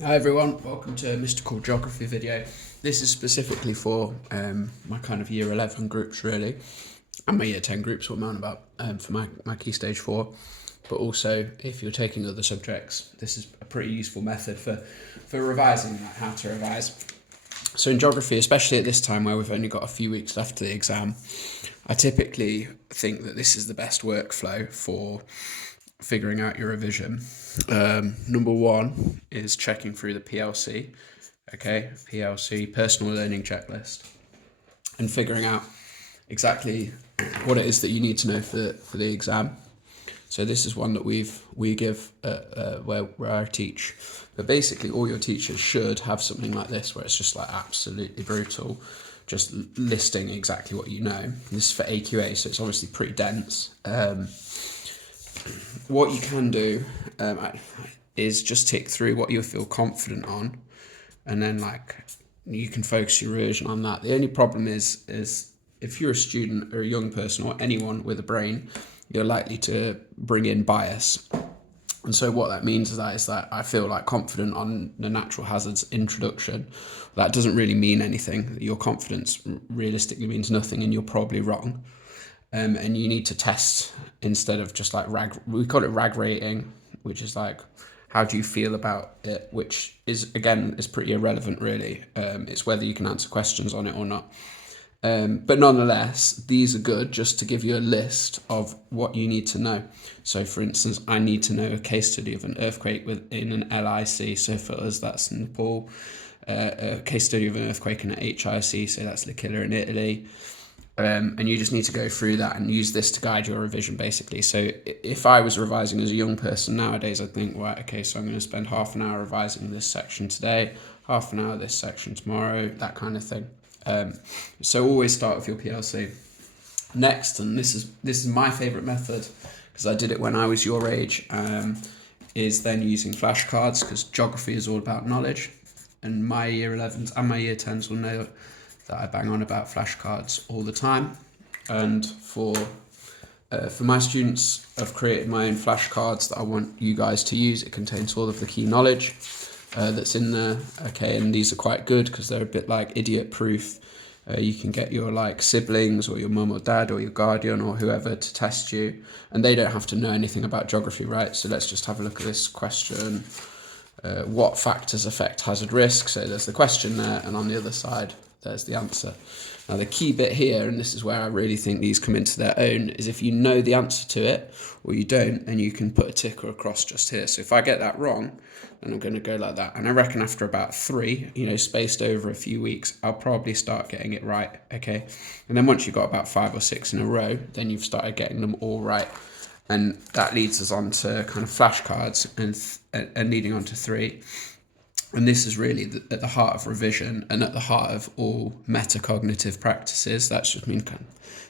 Hi everyone, welcome to Mr Coole Geography video. This is specifically for my kind of year 11 groups really, and my year 10 groups, what I'm on about for my key stage 4. But also, if you're taking other subjects, this is a pretty useful method for revising, like how to revise. So in geography, especially at this time where we've only got a few weeks left to the exam, I typically think that this is the best workflow for figuring out your revision. Number one is checking through the PLC, PLC, personal learning checklist, and figuring out exactly what it is that you need to know for the exam. So this is one that we give where I teach. But basically, all your teachers should have something like this, where it's just like absolutely brutal, just listing exactly what you know. This is for AQA, so it's obviously pretty dense. What you can do is just tick through what you feel confident on, and then you can focus your revision on that. The only problem is if you're a student or a young person or anyone with a brain, you're likely to bring in bias. And so what that means is that I feel like confident on the natural hazards introduction. That doesn't really mean anything. Your confidence realistically means nothing, and you're probably wrong. And you need to test instead of just like we call it rag rating, which is like, how do you feel about it, which is pretty irrelevant really. It's whether you can answer questions on it or not. But nonetheless, these are good just to give you a list of what you need to know. So for instance, I need to know a case study of an earthquake within an LIC. So for us, that's Nepal. A case study of an earthquake in an HIC, so that's L'Aquila in Italy. And you just need to go through that and use this to guide your revision, basically. So if I was revising as a young person nowadays, I'd think, right, okay, so I'm going to spend half an hour revising this section today, half an hour this section tomorrow, that kind of thing. So always start with your PLC. Next, and this is my favourite method because I did it when I was your age, is then using flashcards, because geography is all about knowledge, and my year 11s and my year 10s will know that I bang on about flashcards all the time. And for my students, I've created my own flashcards that I want you guys to use. It contains all of the key knowledge that's in there. Okay, and these are quite good because they're a bit like idiot proof. You can get your like siblings or your mum or dad or your guardian or whoever to test you, and they don't have to know anything about geography, right? So let's just have a look at this question. What factors affect hazard risk? So there's the question there, and on the other side, there's the answer. Now the key bit here, and this is where I really think these come into their own, is if you know the answer to it or you don't, then you can put a tick or a cross just here. So if I get that wrong, then I'm going to go like that. And I reckon after about 3, spaced over a few weeks, I'll probably start getting it right, okay? And then once you've got about 5 or 6 in a row, then you've started getting them all right. And that leads us on to kind of flashcards and leading on to 3. And this is really at the heart of revision and at the heart of all metacognitive practices. That's just mean kind of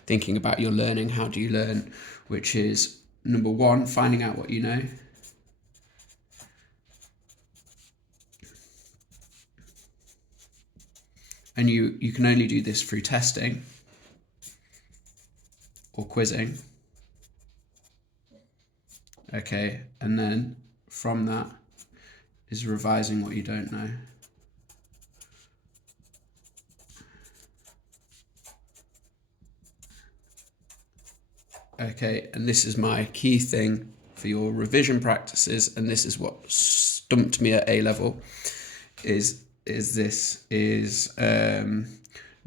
thinking about your learning. How do you learn? Which is number 1, finding out what you know. And you can only do this through testing or quizzing. Okay, and then from that is revising what you don't know. Okay, and this is my key thing for your revision practices, and this is what stumped me at A level, is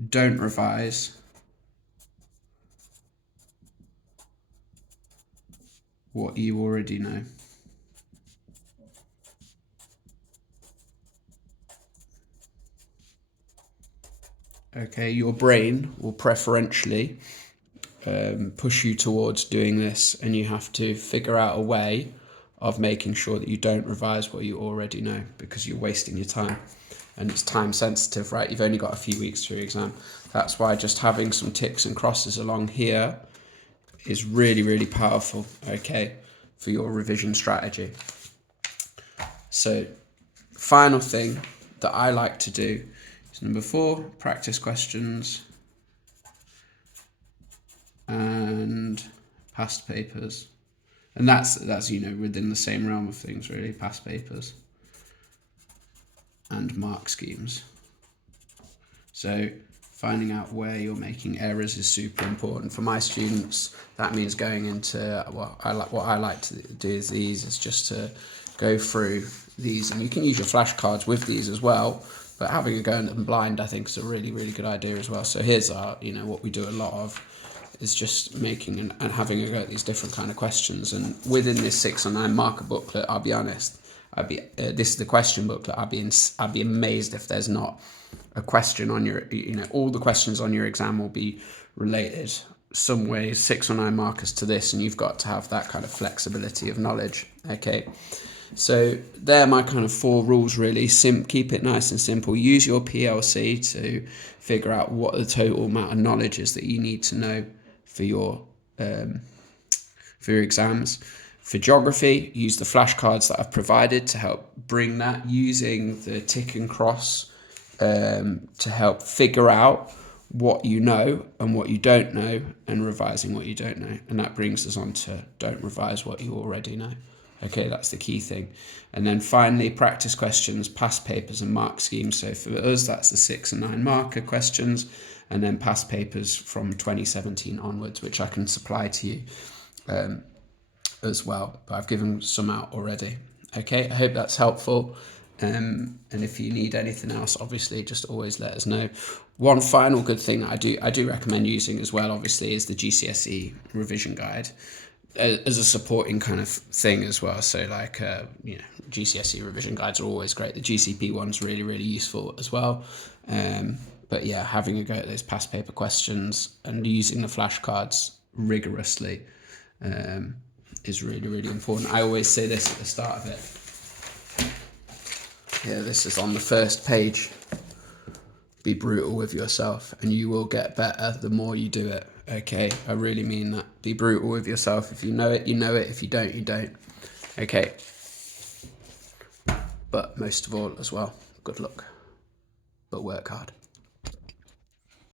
don't revise what you already know. Okay, your brain will preferentially push you towards doing this, and you have to figure out a way of making sure that you don't revise what you already know, because you're wasting your time, and it's time sensitive, right? You've only got a few weeks to your exam. That's why just having some ticks and crosses along here is really, really powerful, okay, for your revision strategy. So final thing that I like to do is number 4, practice questions and past papers. And that's within the same realm of things, really, past papers. and mark schemes. So finding out where you're making errors is super important. For my students, that means going into what I like to do is just to go through these, and you can use your flashcards with these as well, but having a go at them blind I think is a really, really good idea as well. So here's our, what we do a lot of is just making and having a go at these different kind of questions. And within this 6 or 9 marker booklet, I'll be honest, this is the question booklet. I'd be amazed if there's not a question on your, all the questions on your exam will be related some way, 6 or 9 markers to this, and you've got to have that kind of flexibility of knowledge. Okay, so they're my kind of 4 rules really. Keep it nice and simple. Use your PLC to figure out what the total amount of knowledge is that you need to know for your exams. For geography, use the flashcards that I've provided to help bring that, using the tick and cross to help figure out what you know and what you don't know, and revising what you don't know. And that brings us on to don't revise what you already know. Okay, that's the key thing. And then finally, practice questions, past papers and mark schemes. So for us, that's the 6 and 9 marker questions, and then past papers from 2017 onwards, which I can supply to you as well. But I've given some out already. Okay, I hope that's helpful. And if you need anything else, obviously, just always let us know. One final good thing that I do recommend using as well, obviously, is the GCSE revision guide as a supporting kind of thing as well. So like, GCSE revision guides are always great. The GCP one's really, really useful as well. But yeah, having a go at those past paper questions and using the flashcards rigorously is really, really important. I always say this at the start of it. Yeah, this is on the first page. Be brutal with yourself and you will get better the more you do it. Okay, I really mean that. Be brutal with yourself. If you know it, you know it. If you don't, you don't. Okay. But most of all as well, good luck. But work hard.